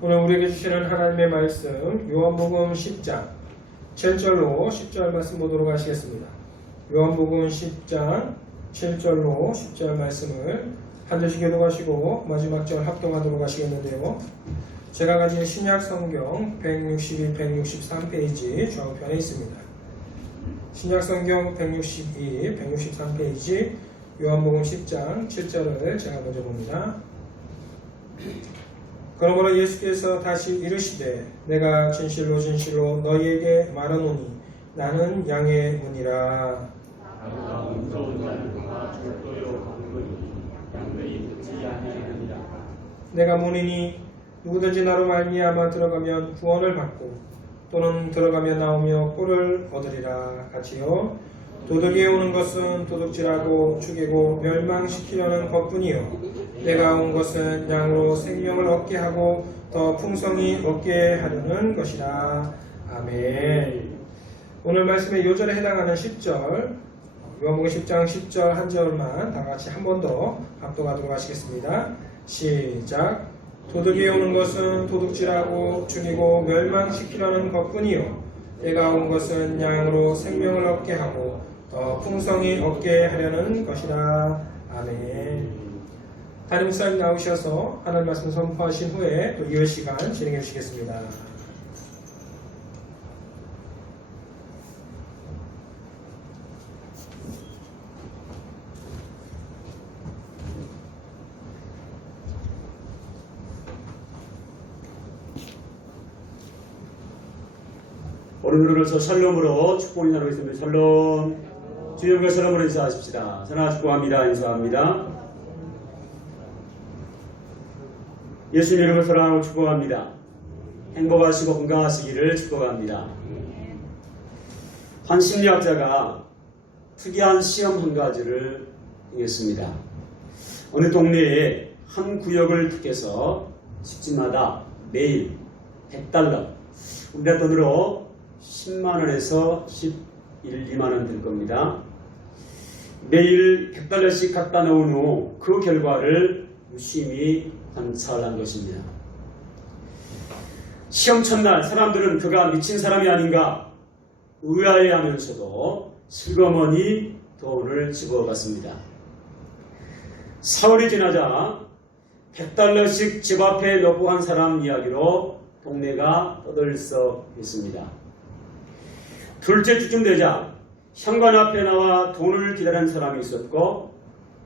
오늘 우리에게 주시는 하나님의 말씀 요한복음 10장 7절로 10절 말씀 보도록 하시겠습니다. 요한복음 10장 7절로 10절 말씀을 한 절씩 교독하시고 마지막 절 합동하도록 하시겠는데요. 제가 가진 신약 성경 162, 163페이지 좌우편에 있습니다. 신약 성경 162, 163페이지 요한복음 10장 7절을 제가 먼저 봅니다. 그러므로 예수께서 다시 이르시되 내가 진실로 진실로 너희에게 말하노니 나는 양의 문이라. 내가 문이니 누구든지 나로 말미암아 들어가면 구원을 받고 또는 들어가며 나오며 꼴을 얻으리라. 같이요. 도둑이 오는 것은 도둑질하고 죽이고 멸망시키려는 것뿐이요 내가 온 것은 양으로 생명을 얻게 하고 더 풍성히 얻게 하려는 것이라. 아멘. 오늘 말씀의 요절에 해당하는 10절 요한복음 10장 10절 한 절만 다 같이 한 번 더 합독하도록 하시겠습니다. 시작. 도둑이 오는 것은 도둑질하고 죽이고 멸망시키려는 것뿐이요 내가 온 것은 양으로 생명을 얻게 하고 더 풍성히 얻게 하려는 것이라. 아멘. 담임 목사님 나오셔서 하나님 말씀 선포하신 후에 또 예배 시간 진행해 주시겠습니다. 오늘으로서 샬롬으로 축복을 나누겠습니다. 샬롬. 주님과 샬롬으로 인사하십시다. 전하 축복합니다. 인사합니다. 예수님 이름으로 사랑하고 축복합니다. 행복하시고 건강하시기를 축복합니다. 한 심리학자가 특이한 시험 한 가지를 행했습니다. 어느 동네에 한 구역을 택해서 집집마다 매일 100달러, 우리나라 돈으로 10만원에서 2만원 될 겁니다. 매일 100달러씩 갖다 놓은 후 그 결과를 유심히 관찰한 것입니다. 시험 첫날 사람들은 그가 미친 사람이 아닌가 의아해하면서도 슬그머니 돈을 집어갔습니다. 사흘이 지나자 100달러씩 집 앞에 놓고 한 사람 이야기로 동네가 떠들썩했습니다. 둘째 주쯤 되자 현관 앞에 나와 돈을 기다리는 사람이 있었고,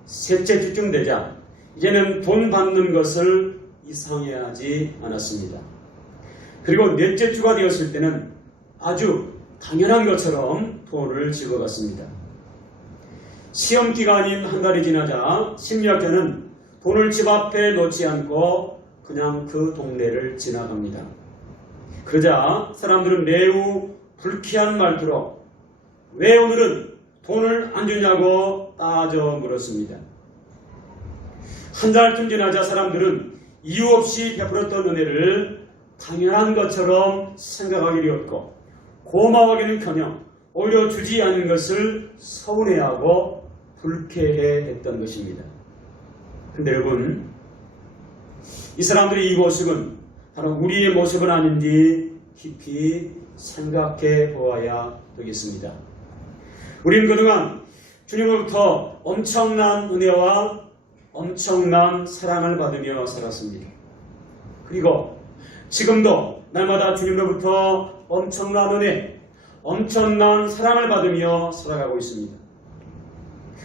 셋째 주쯤 되자 이제는 돈 받는 것을 이상해하지 않았습니다. 그리고 넷째 주가 되었을 때는 아주 당연한 것처럼 돈을 집어갔습니다. 시험 기간인 한 달이 지나자 심리학자는 돈을 집 앞에 놓지 않고 그냥 그 동네를 지나갑니다. 그러자 사람들은 매우 불쾌한 말투로 왜 오늘은 돈을 안 주냐고 따져 물었습니다. 한 달쯤 지나자 사람들은 이유 없이 베풀었던 은혜를 당연한 것처럼 생각하게 되었고, 고마워하기는커녕 오히려 주지 않는 것을 서운해하고 불쾌해했던 것입니다. 그런데 여러분, 이 사람들의 이 모습은 바로 우리의 모습은 아닌지 깊이 생각해 보아야 되겠습니다. 우리는 그동안 주님으로부터 엄청난 은혜와 엄청난 사랑을 받으며 살았습니다. 그리고 지금도 날마다 주님으로부터 엄청난 은혜, 엄청난 사랑을 받으며 살아가고 있습니다.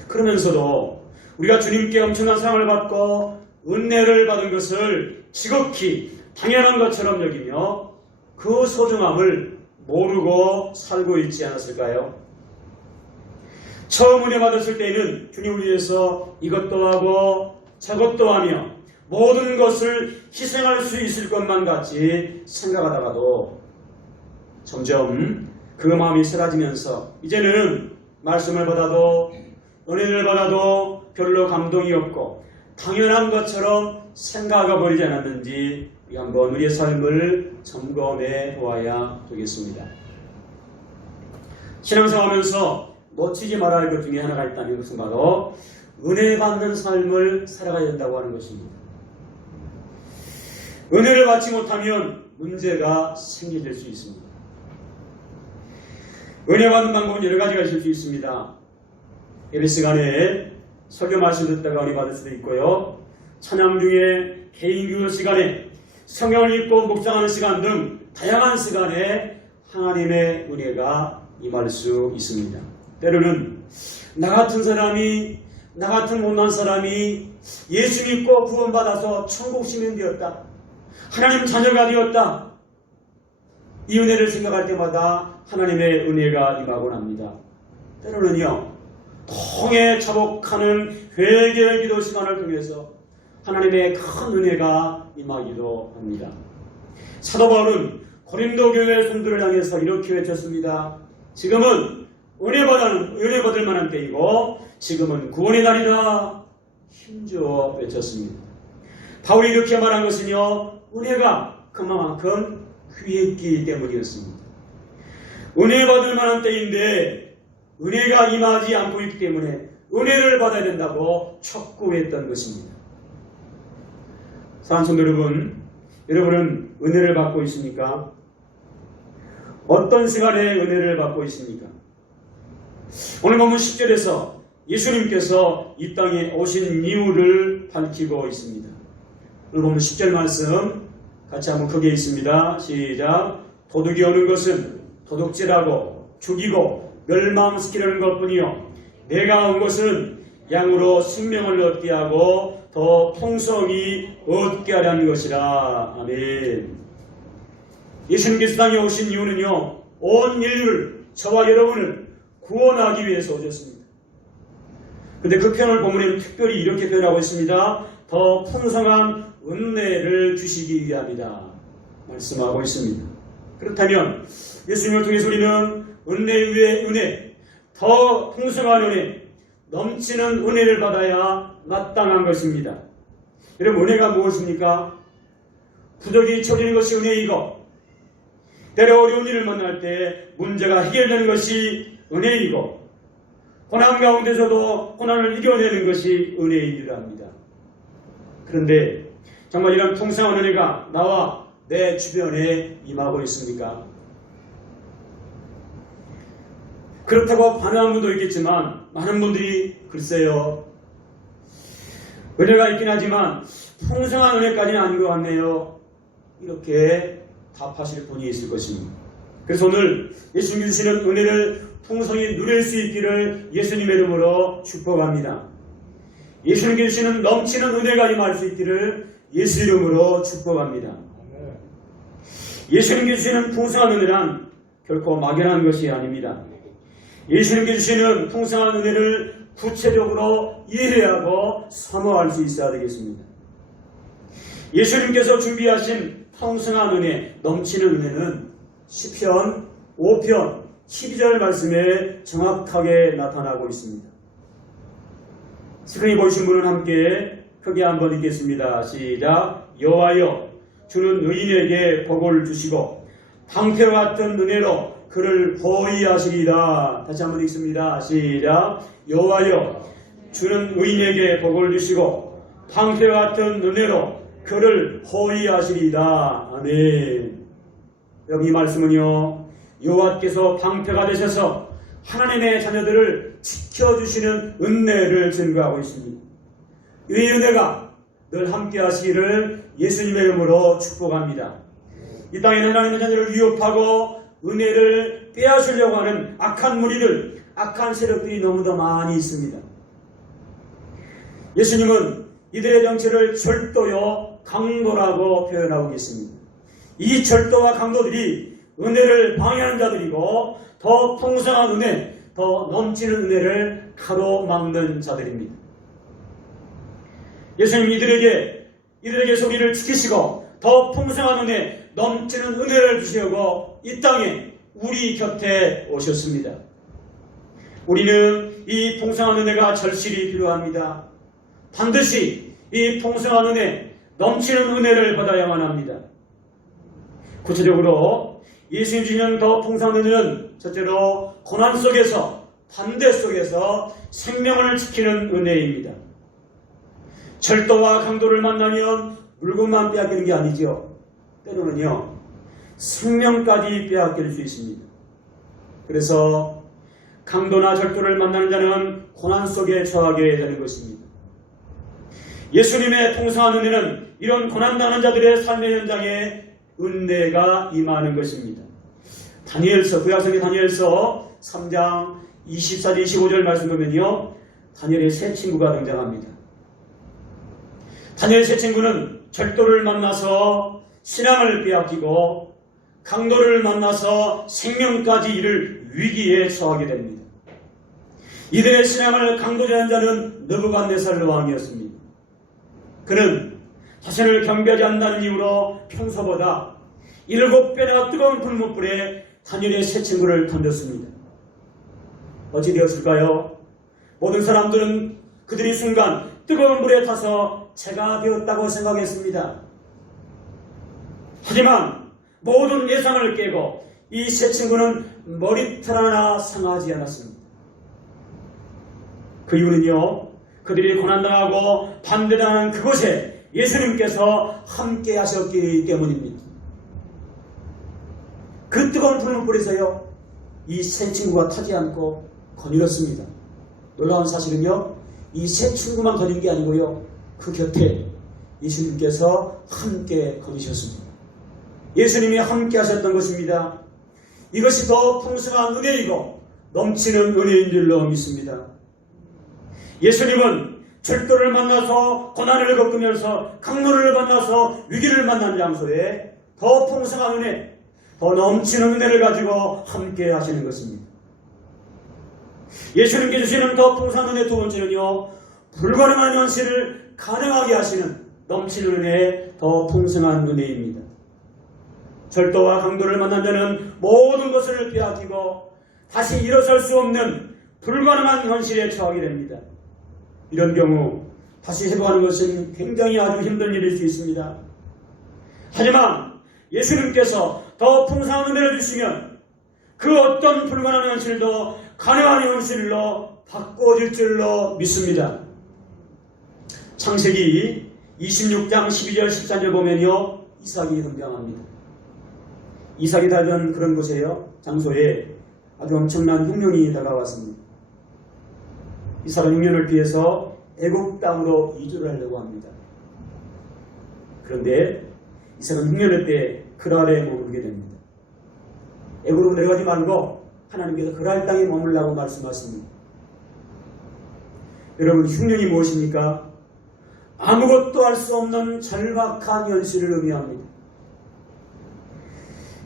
그러면서도 우리가 주님께 엄청난 사랑을 받고 은혜를 받은 것을 지극히 당연한 것처럼 여기며 그 소중함을 모르고 살고 있지 않았을까요? 처음 은혜 받았을 때에는 주님을 위해서 이것도 하고 저것도 하며 모든 것을 희생할 수 있을 것만 같이 생각하다가도 점점 그 마음이 사라지면서 이제는 말씀을 받아도 은혜를 받아도 별로 감동이 없고 당연한 것처럼 생각하고 버리지 않았는지 한번 우리의 삶을 점검해 보아야 되겠습니다. 신앙생활하면서 놓치지 말아야 할 것 중에 하나가 있다면 그것은 바로 은혜 받는 삶을 살아가야 된다고 하는 것입니다. 은혜를 받지 못하면 문제가 생길 수 있습니다. 은혜 받는 방법은 여러 가지가 있을 수 있습니다. 예배 시간에 설교 말씀 듣다가 은혜 받을 수도 있고요. 찬양 중에 개인 기도 시간에 성경을 읽고 묵상하는 시간 등 다양한 시간에 하나님의 은혜가 임할 수 있습니다. 때로는 나 같은 사람이, 나 같은 못난 사람이 예수 믿고 구원받아서 천국 시민 되었다, 하나님 자녀가 되었다, 이 은혜를 생각할 때마다 하나님의 은혜가 임하곤 합니다. 때로는요, 통해 자복하는 회개의 기도 시간을 통해서 하나님의 큰 은혜가 임하기도 합니다. 사도 바울은 고린도 교회 성도를 향해서 이렇게 외쳤습니다. 지금은 은혜 받을 만한 때이고 지금은 구원의 날이다, 힘주어 외쳤습니다. 바울이 이렇게 말한 것은요, 은혜가 그만큼 귀했기 때문이었습니다. 은혜 받을 만한 때인데 은혜가 임하지 않고 있기 때문에 은혜를 받아야 된다고 촉구했던 것입니다. 사랑하는 성도 여러분, 여러분은 은혜를 받고 있습니까? 어떤 시간에 은혜를 받고 있습니까? 오늘 본문 10절에서 예수님께서 이 땅에 오신 이유를 밝히고 있습니다. 오늘 본문 10절 말씀 같이 한번 크게 읽습니다. 시작. 도둑이 오는 것은 도둑질하고 죽이고 멸망시키려는 것뿐이요 내가 온 것은 양으로 생명을 얻게 하고 더 풍성히 얻게 하려는 것이라. 아멘. 예수님께서 땅에 오신 이유는요, 온 인류를, 저와 여러분을 구원하기 위해서 오셨습니다. 근데 그 표현을 본문에는 특별히 이렇게 표현하고 있습니다. 더 풍성한 은혜를 주시기 위함이다 말씀하고 있습니다. 그렇다면 예수님을 통해서 우리는 은혜 위에 은혜, 더 풍성한 은혜, 넘치는 은혜를 받아야 마땅한 것입니다. 여러분, 은혜가 무엇입니까? 부족이 처지는 것이 은혜이고, 때로 어려운 일을 만날 때 문제가 해결되는 것이 은혜이고, 고난 가운데서도 고난을 이겨내는 것이 은혜이기도 합니다. 그런데 정말 이런 풍성한 은혜가 나와 내 주변에 임하고 있습니까? 그렇다고 반응한 분도 있겠지만 많은 분들이 글쎄요, 은혜가 있긴 하지만 풍성한 은혜까지는 아닌 것 같네요, 이렇게 답하실 분이 있을 것입니다. 그래서 오늘 예수님 주시는 은혜를 풍성히 누릴 수 있기를 예수님의 이름으로 축복합니다. 예수님께 주시는 넘치는 은혜가 임할 수 있기를 예수 이름으로 축복합니다. 예수님께 주시는 풍성한 은혜란 결코 막연한 것이 아닙니다. 예수님께 주시는 풍성한 은혜를 구체적으로 이해하고 사모할 수 있어야 되겠습니다. 예수님께서 준비하신 풍성한 은혜, 넘치는 은혜는 시편 5편 12절 말씀에 정확하게 나타나고 있습니다. 스크린 보신 분은 함께 크게 한번 읽겠습니다. 시작. 여호와여, 주는 의인에게 복을 주시고 방패와 같은 은혜로 그를 보호하시리이다. 다시 한번 읽습니다. 시작. 여호와여, 주는 의인에게 복을 주시고 방패와 같은 은혜로 그를 보호하시리이다. 아멘. 여기 이 말씀은요, 여호와께서 방패가 되셔서 하나님의 자녀들을 지켜주시는 은혜를 증거하고 있습니다. 이 은혜가 늘 함께 하시기를 예수님의 이름으로 축복합니다. 이 땅에는 하나님의 자녀를 위협하고 은혜를 빼앗으려고 하는 악한 무리들, 악한 세력들이 너무도 많이 있습니다. 예수님은 이들의 정체를 절도요 강도라고 표현하고 계십니다. 이 절도와 강도들이 은혜를 방해하는 자들이고 더 풍성한 은혜, 더 넘치는 은혜를 가로막는 자들입니다. 예수님 이들에게서 우리를 지키시고 더 풍성한 은혜, 넘치는 은혜를 주시려고 이 땅에 우리 곁에 오셨습니다. 우리는 이 풍성한 은혜가 절실히 필요합니다. 반드시 이 풍성한 은혜, 넘치는 은혜를 받아야만 합니다. 구체적으로 예수님 주시는 더 풍성한 은혜는 첫째로 고난 속에서, 반대 속에서 생명을 지키는 은혜입니다. 절도와 강도를 만나면 물건만 빼앗기는 게 아니죠. 때로는요, 생명까지 빼앗길 수 있습니다. 그래서 강도나 절도를 만나는 자는 고난 속에 처하게 되는 것입니다. 예수님의 통성한 은혜는 이런 고난당하는 자들의 삶의 현장에 은혜가 임하는 것입니다. 다니엘서, 구약성의 다니엘서 3장 24절 25절 말씀 보면요, 다니엘의 세 친구가 등장합니다. 다니엘의 세 친구는 절도를 만나서 신앙을 빼앗기고 강도를 만나서 생명까지 이를 위기에 처하게 됩니다. 이들의 신앙을 강도질한 자는 느부갓네살 왕이었습니다. 그는 자신을 경배하지 않는다는 이유로 평소보다 7배나 뜨거운 불못불에 다니엘의 세 친구를 던졌습니다. 어찌 되었을까요? 모든 사람들은 그들이 순간 뜨거운 불에 타서 재가 되었다고 생각했습니다. 하지만 모든 예상을 깨고 이 세 친구는 머리털 하나 상하지 않았습니다. 그 이유는요, 그들이 고난당하고 반대당하는 그곳에 예수님께서 함께 하셨기 때문입니다. 그 뜨거운 불문불에서요, 이 세 친구가 타지 않고 거닐었습니다. 놀라운 사실은요, 이 세 친구만 거닌 게 아니고요, 그 곁에 예수님께서 함께 거니셨습니다. 예수님이 함께 하셨던 것입니다. 이것이 더 풍성한 은혜이고 넘치는 은혜인 줄로 믿습니다. 예수님은 절도를 만나서 고난을 겪으면서 강로를 만나서 위기를 만난 장소에 더 풍성한 은혜, 더 넘치는 은혜를 가지고 함께 하시는 것입니다. 예수님께 주시는 더 풍성한 은혜 두 번째는요, 불가능한 현실을 가능하게 하시는 넘치는 은혜의 더 풍성한 은혜입니다. 절도와 강도를 만난 자는 모든 것을 빼앗기고 다시 일어설 수 없는 불가능한 현실에 처하게 됩니다. 이런 경우 다시 회복하는 것은 굉장히 아주 힘든 일일 수 있습니다. 하지만 예수님께서 더 풍성한 은혜를 주시면 그 어떤 불가능한 현실도 가능한 현실로 바꿔질 줄로 믿습니다. 창세기 26장 12절 13절 보면요, 이삭이 등장합니다. 이삭이 살던 그런 곳에요, 장소에 아주 엄청난 흉년이 다가왔습니다. 이삭은 흉년을 피해서 애굽 땅으로 이주를 하려고 합니다. 그런데 이삭은 흉년의 때 그랄에 머물게 됩니다. 애굽으로 내려가지 말고 하나님께서 그랄 땅에 머물라고 말씀하십니다. 여러분, 흉년이 무엇입니까? 아무것도 할 수 없는 절박한 현실을 의미합니다.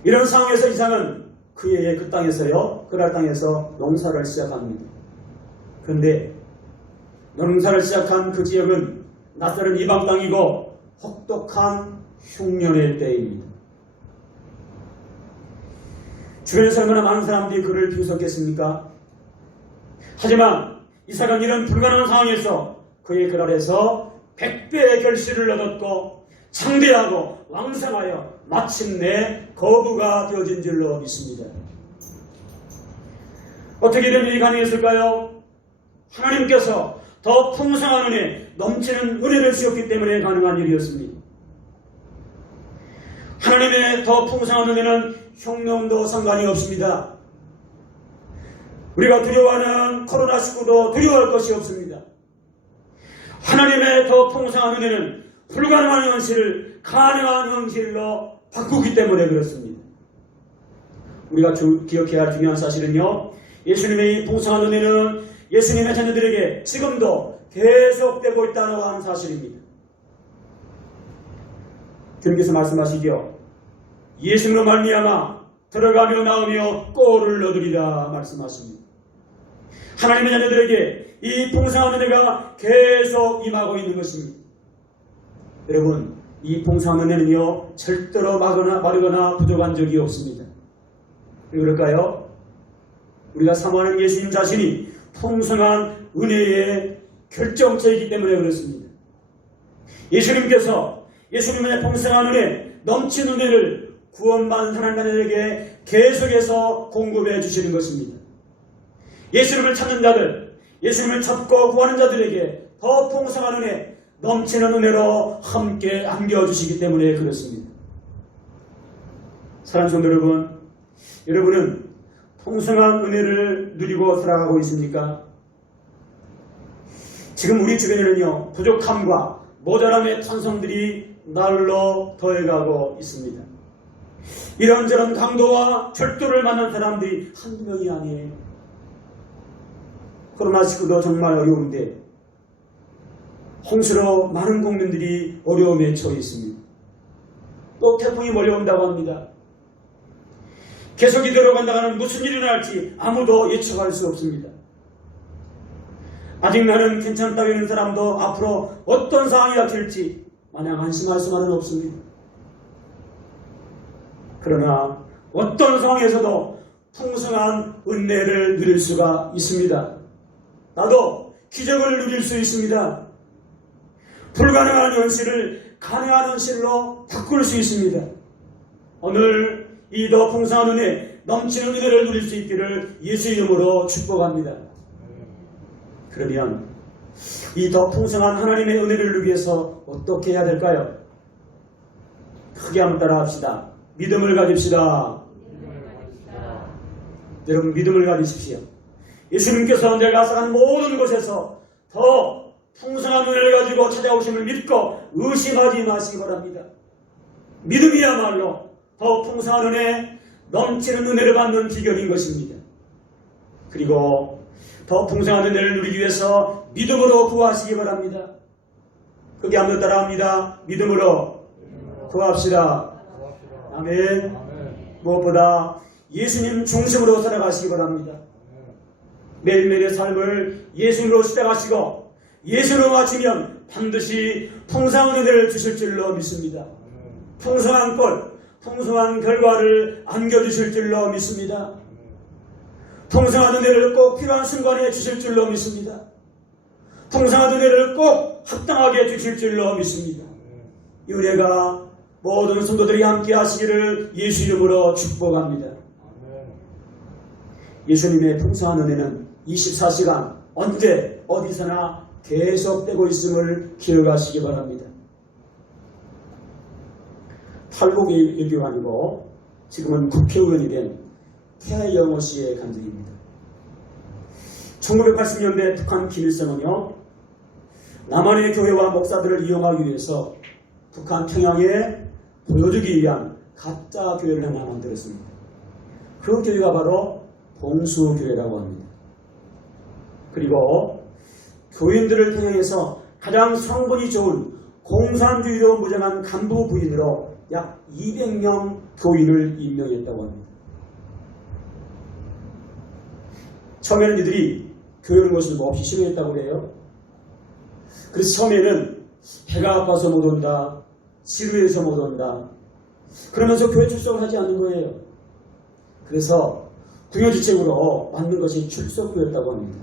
이런 상황에서 이삭은 그의 그 땅에서요, 그랄 땅에서 농사를 시작합니다. 그런데 농사를 시작한 그 지역은 낯설은 이방 땅이고 혹독한 흉년의 때입니다. 주변에서 얼마나 많은 사람들이 그를 비웃었겠습니까? 하지만 이삭은 이런 불가능한 상황에서 그의 그랄에서 100배의 결실을 얻었고 창대하고 왕성하여 마침내 거부가 되어진 줄로 믿습니다. 어떻게 이런 일이 가능했을까요? 하나님께서 더 풍성한 은혜, 넘치는 은혜를 주셨기 때문에 가능한 일이었습니다. 하나님의 더 풍성한 은혜는 흉년도 상관이 없습니다. 우리가 두려워하는 코로나19도 두려워할 것이 없습니다. 하나님의 더 풍성한 은혜는 불가능한 현실을 가능한 현실로 바꾸기 때문에 그렇습니다. 우리가 기억해야 할 중요한 사실은요, 예수님의 이 풍성한 은혜는 예수님의 자녀들에게 지금도 계속되고 있다는 하는 사실입니다. 주님께서 말씀하시죠. 예수님으로 말미암아 들어가며 나오며 꼴을 얻으리라 말씀하십니다. 하나님의 자녀들에게 이 풍성한 은혜가 계속 임하고 있는 것입니다. 여러분, 이 풍성한 은혜는요, 절대로 마르거나 부족한 적이 없습니다. 왜 그럴까요? 우리가 사모하는 예수님 자신이 풍성한 은혜의 결정체이기 때문에 그렇습니다. 예수님께서 예수님의 풍성한 은혜, 넘친 은혜를 구원받은 하나님 자녀들에게 계속해서 공급해 주시는 것입니다. 예수님을 찾는 자들, 예수님을 찾고 구하는 자들에게 더 풍성한 은혜, 넘치는 은혜로 함께 안겨주시기 때문에 그렇습니다. 사랑하는 성도 여러분, 여러분은 풍성한 은혜를 누리고 살아가고 있습니까? 지금 우리 주변에는요, 부족함과 모자람의 탄성들이 날로 더해가고 있습니다. 이런저런 강도와 절도를 만난 사람들이 한두 명이 아니에요. 코로나19도 정말 어려운데 홍수로 많은 국민들이 어려움에 처해 있습니다. 또 태풍이 몰려온다고 합니다. 계속 이대로 간다가는 무슨 일이 일어날지 아무도 예측할 수 없습니다. 아직 나는 괜찮다고 하는 사람도 앞으로 어떤 상황이 닥칠지 마냥 안심할 수만은 없습니다. 그러나 어떤 상황에서도 풍성한 은혜를 누릴 수가 있습니다. 나도 기적을 누릴 수 있습니다. 불가능한 현실을 가능한 현실로 바꿀 수 있습니다. 오늘 이 더 풍성한 은혜, 넘치는 은혜를 누릴 수 있기를 예수 이름으로 축복합니다. 그러면 이 더 풍성한 하나님의 은혜를 누리기 위해서 어떻게 해야 될까요? 크게 한번 따라 합시다. 믿음을 가집시다. 여러분, 믿음을 가지십시오. 예수님께서 내가 살아간 모든 곳에서 더 풍성한 은혜를 가지고 찾아오심을 믿고 의심하지 마시기 바랍니다. 믿음이야말로 더 풍성한 은혜, 넘치는 은혜를 받는 비결인 것입니다. 그리고 더 풍성한 은혜를 누리기 위해서 믿음으로 구하시기 바랍니다. 그게 한번 따라합니다. 믿음으로 구합시다. 아멘. 무엇보다 예수님 중심으로 살아가시기 바랍니다. 매일매일의 삶을 예수님으로 시작하시고 예수로 마치면 반드시 풍성한 은혜를 주실 줄로 믿습니다. 풍성한 꼴, 풍성한 결과를 안겨주실 줄로 믿습니다. 풍성한 은혜를 꼭 필요한 순간에 주실 줄로 믿습니다. 풍성한 은혜를 꼭 합당하게 주실 줄로 믿습니다. 이 은혜가 모든 성도들이 함께 하시기를 예수 이름으로 축복합니다. 예수님의 풍성한 은혜는 24시간 언제 어디서나 계속되고 있음을 기억하시기 바랍니다. 탈북 일교가 아니고 지금은 국회의원이 된 태영호 씨의 간증입니다. 1980년대 북한 김일성은요, 남한의 교회와 목사들을 이용하기 위해서 북한 평양에 보여주기 위한 가짜 교회를 하나 만들었습니다. 그 교회가 바로 봉수교회라고 합니다. 그리고 교인들을 평양에서 가장 성분이 좋은 공산주의로 무장한 간부 부인으로 약 200명 교인을 임명했다고 합니다. 처음에는 이들이 교회 오는 것을 몹시 싫어했다고 해요. 그래서 처음에는 배가 아파서 못 온다, 지루해서 못 온다, 그러면서 교회 출석을 하지 않는 거예요. 그래서 궁여지책으로 만든 것이 출석교였다고 합니다.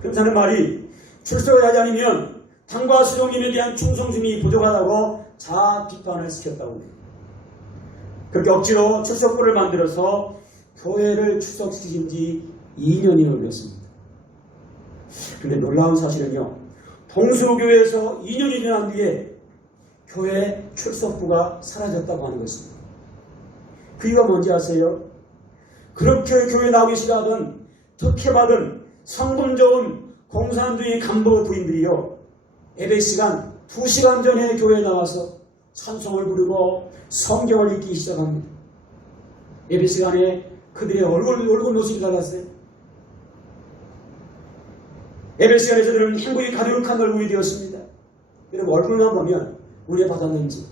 그래서 하는 말이 출석을 하지 않으면 당과 수령님에 대한 충성심이 부족하다고 자아 비판을 시켰다고 해요. 그렇게 억지로 출석부를 만들어서 교회를 출석시킨 지 2년이 걸렸습니다. 그런데 놀라운 사실은요, 봉수교회에서 2년이 지난 뒤에 교회 출석부가 사라졌다고 하는 것입니다. 그 이유가 뭔지 아세요? 그렇게 교회 나오기 싫어하던 특혜받은 성분 좋은 공산주의 간부 부인들이요, 예배 시간 2시간 전에 교회에 나와서 찬송을 부르고 성경을 읽기 시작합니다. 예배 시간에 그들의 얼굴 모습이 달랐어요. 예배 시간에 저들은 행복이 가득한 얼굴이 되었습니다. 여러분, 얼굴만 보면 은혜 받았는지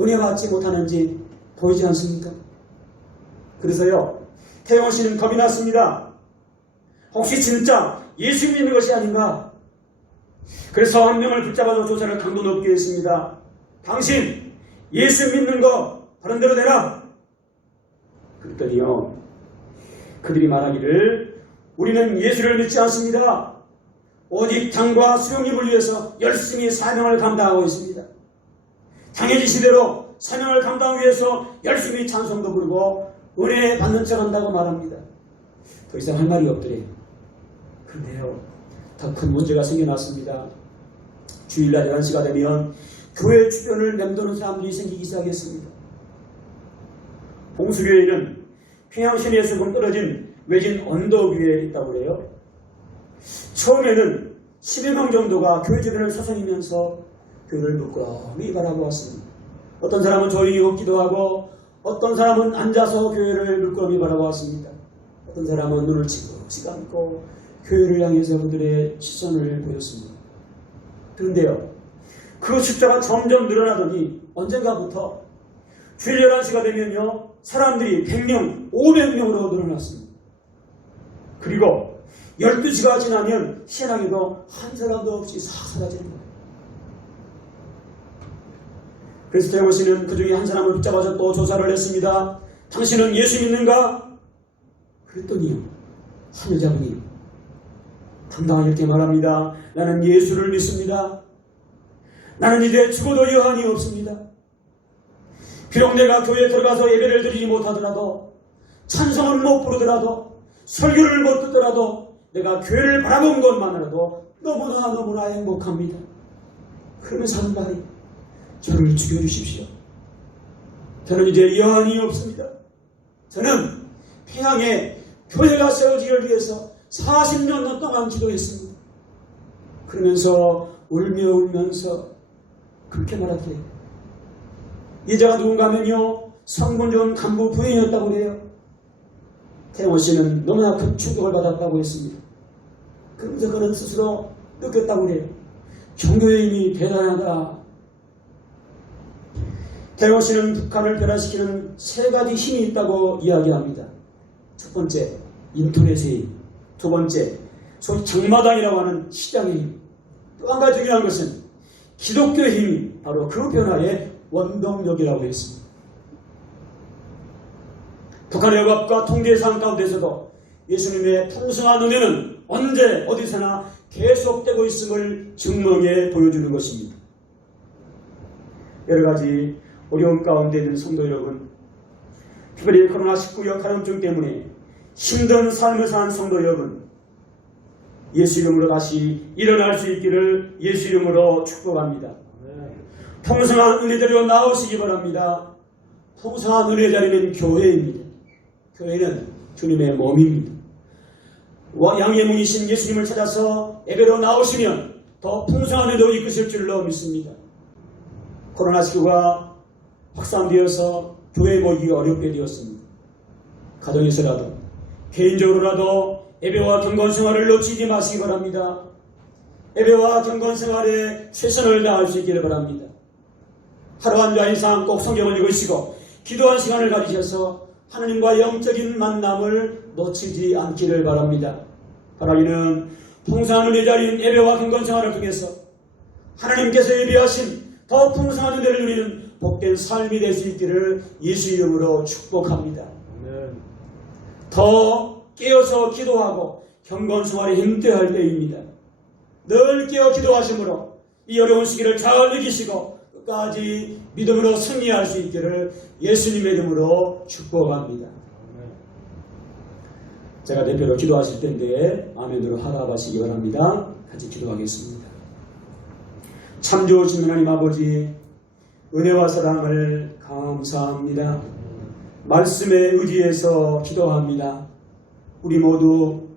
은혜 받지 못하는지 보이지 않습니까? 그래서요, 태영호 씨는 겁이 났습니다. 혹시 진짜 예수 믿는 것이 아닌가? 그래서 한 명을 붙잡아서 조사를 강도 높게 했습니다. 당신 예수 믿는 거 바른 대로 되라. 그랬더니요, 그들이 말하기를 우리는 예수를 믿지 않습니다. 오직 당과 수령님을 위해서 열심히 사명을 감당하고 있습니다. 당해지시대로 사명을 감당하기 위해서 열심히 찬송도 부르고 은혜 받는 척 한다고 말합니다. 더 이상 할 말이 없더래요. 그런데요, 더 큰 문제가 생겨났습니다. 주일날 11시가 되면 교회 주변을 맴도는 사람들이 생기기 시작했습니다. 봉수교회는 평양 시내에서 좀 떨어진 외진 언덕 위에 있다고 그래요. 처음에는 10여 명 정도가 교회 주변을 서성이면서 교회를 물끄러미 바라보았습니다. 어떤 사람은 조용히 걷기도 하고 어떤 사람은 앉아서 교회를 물끄러미 바라보았습니다. 어떤 사람은 눈을 지그시 감고 교회를 향해서 그들의 시선을 보였습니다. 그런데요, 그 숫자가 점점 늘어나더니 언젠가부터 주일 11시가 되면요, 사람들이 100명, 500명으로 늘어났습니다. 그리고 12시가 지나면 신앙에도 한 사람도 없이 싹 사라지는 거예요. 그래서 태호 씨는 그 중에 한 사람을 붙잡아서 또 조사를 했습니다. 당신은 예수 믿는가? 그랬더니요, 한 여자분이 당당하게 이렇게 말합니다. 나는 예수를 믿습니다. 나는 이제 죽어도 여한이 없습니다. 비록 내가 교회에 들어가서 예배를 드리지 못하더라도, 찬송을 못 부르더라도, 설교를 못 듣더라도, 내가 교회를 바라본 것만으로도 너무나 행복합니다. 그러면서 한 말이, 저를 죽여주십시오. 저는 이제 여한이 없습니다. 저는 평양에 교회가 세워지기를 위해서 40년 동안 기도했습니다. 그러면서 울면서 그렇게 말하기에, 이자가 누군가 하면요, 성분 좋은 간부 부인이었다고 그래요. 태호 씨는 너무나 큰 충격을 받았다고 했습니다. 그러면서 그는 스스로 느꼈다고 그래요. 종교의 힘이 대단하다. 태호 씨는 북한을 변화시키는 3가지 힘이 있다고 이야기합니다. 첫 번째, 인터넷의 힘. 두 번째, 소위 장마당이라고 하는 시장의 힘. 또 한 가지 중요한 것은 기독교의 힘이 바로 그 변화의 원동력이라고 했습니다. 북한의 억압과 통제상 가운데서도 예수님의 풍성한 은혜는 언제 어디서나 계속되고 있음을 증명해 보여주는 것입니다. 여러 가지 어려움 가운데 있는 성도 여러분, 특별히 코로나19 감염증 때문에 힘든 삶을 사는 성도 여러분, 예수 이름으로 다시 일어날 수 있기를 예수 이름으로 축복합니다. 풍성한 은혜 자리로 나오시기 바랍니다. 풍성한 은혜 자리는 교회입니다. 교회는 주님의 몸입니다. 양의 문이신 예수님을 찾아서 예배로 나오시면 더 풍성한 은혜로 이끄실 줄로 믿습니다. 코로나19가 확산되어서 교회에 모이기가 어렵게 되었습니다. 가정에서라도 개인적으로라도 예배와 경건생활을 놓치지 마시기 바랍니다. 예배와 경건생활에 최선을 다할 수 있기를 바랍니다. 하루 한 좌 이상 꼭 성경을 읽으시고 기도한 시간을 가지셔서 하나님과 영적인 만남을 놓치지 않기를 바랍니다. 바라기는 풍성한 은혜 자리인 예배와 경건생활을 통해서 하나님께서 예비하신 더 풍성한 은혜를 누리는 복된 삶이 될 수 있기를 예수 이름으로 축복합니다. 더 깨어서 기도하고 경건생활에 힘써야 할 때입니다. 늘 깨어 기도하심으로 이 어려운 시기를 잘 이기시고 끝까지 믿음으로 승리할 수 있기를 예수님의 이름으로 축복합니다. 제가 대표로 기도하실 텐데 아멘으로 하답하시기 바랍니다. 같이 기도하겠습니다. 참 좋으신 하나님 아버지, 은혜와 사랑을 감사합니다. 말씀에 의지해서 기도합니다. 우리 모두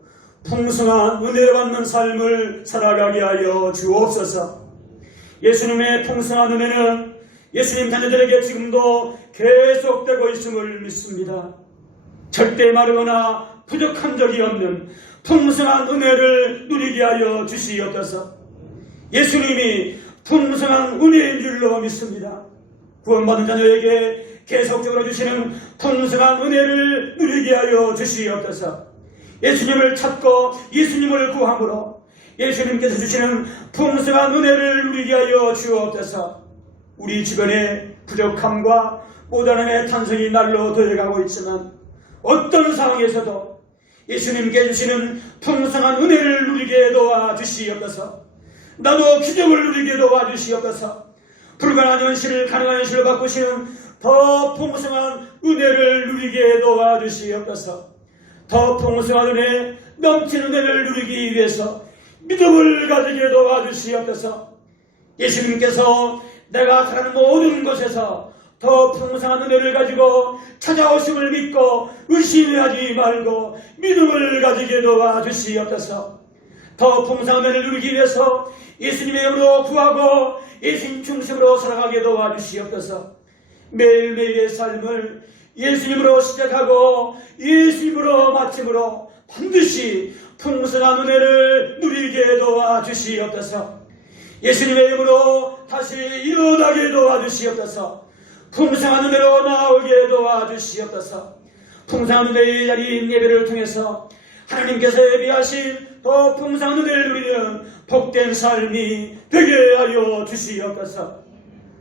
풍성한 은혜를 받는 삶을 살아가게 하여 주옵소서. 예수님의 풍성한 은혜는 예수님 자녀들에게 지금도 계속되고 있음을 믿습니다. 절대 마르거나 부족한 적이 없는 풍성한 은혜를 누리게 하여 주시옵소서. 예수님이 풍성한 은혜인 줄로 믿습니다. 구원받은 자녀에게 계속적으로 주시는 풍성한 은혜를 누리게 하여 주시옵소서. 예수님을 찾고 예수님을 구함으로 예수님께서 주시는 풍성한 은혜를 누리게 하여 주옵소서. 우리 주변의 부족함과 고단함의 탄성이 날로 더해가고 있지만 어떤 상황에서도 예수님께 주시는 풍성한 은혜를 누리게 도와주시옵소서. 나도 기적을 누리게 도와주시옵소서. 불가능한 현실을 가능한 현실로 바꾸시는 더 풍성한 은혜를 누리게 도와주시옵소서. 더 풍성한 은혜, 넘치는 은혜를 누리기 위해서 믿음을 가지게 도와주시옵소서. 예수님께서 내가 가는 모든 곳에서 더 풍성한 은혜를 가지고 찾아오심을 믿고 의심하지 말고 믿음을 가지게 도와주시옵소서. 더 풍성한 은혜를 누리기 위해서 예수님의 이름으로 구하고 예수님 중심으로 살아가게 도와주시옵소서. 매일매일의 삶을 예수님으로 시작하고 예수님으로 마침으로 반드시 풍성한 은혜를 누리게 도와주시옵소서. 예수님의 이름으로 다시 일어나게 도와주시옵소서. 풍성한 은혜로 나오게 도와주시옵소서. 풍성한 은혜의 자리인 예배를 통해서 하나님께서 예비하신 더 풍성한 은혜를 누리는 복된 삶이 되게 하여 주시옵소서.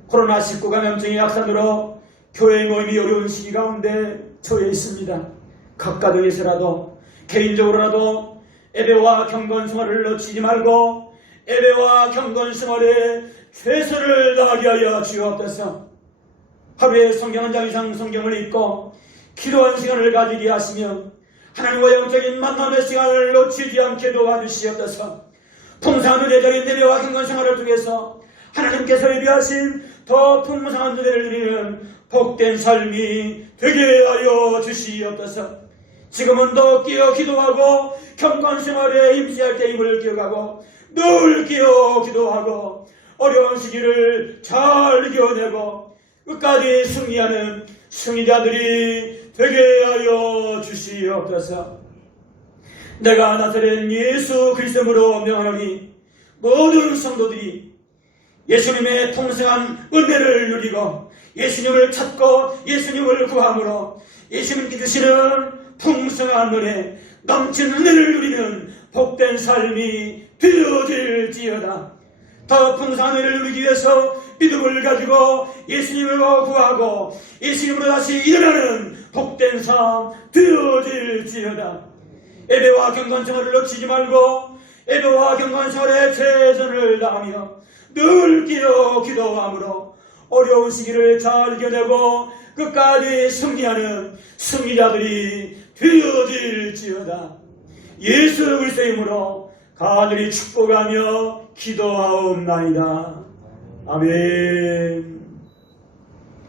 코로나19 감염증의 확산으로 교회 모임이 어려운 시기 가운데 처해 있습니다. 각가 등에서라도 개인적으로라도 예배와 경건 생활을 놓치지 말고 예배와 경건 생활에 최선을 다하게 하여 주옵소서. 하루에 성경 한 장 이상 성경을 읽고 기도하는 시간을 가지게 하시며 하나님과 영적인 만남의 시간을 놓치지 않게 도와주시옵소서. 풍성한 은혜 자리인 예배와 경건 생활을 통해서 하나님께서 예비하신 더 풍성한 은혜를 누리는 복된 삶이 되게 하여 주시옵소서. 지금은 더 끼어 기도하고 경건 생활에 임시할 때임을 기억하고 늘 끼어 기도하고 어려운 시기를 잘 이겨내고 끝까지 승리하는 승리자들이 되게 하여 주시옵소서. 내가 나사렛 예수 그리스도로 명하노니 모든 성도들이 예수님의 풍성한 은혜를 누리고 예수님을 찾고 예수님을 구함으로 예수님께 주시는 풍성한 은혜, 넘치는 은혜를 누리는 복된 삶이 되어질지어다. 더 풍성한 은혜를 누리기 위해서 믿음을 가지고 예수님을 구하고 예수님으로 다시 일어나는 복된 삶 되어질지어다. 예배와 경건 생활을 놓치지 말고 예배와 경건 생활에 최선을 다하며 늘 끼어 기도함으로 어려운 시기를 잘 이겨내고 끝까지 승리하는 승리자들이 되어질지어다. 예수 그리스도의 이름으로 간절히 축복하며 기도하옵나이다. 아멘.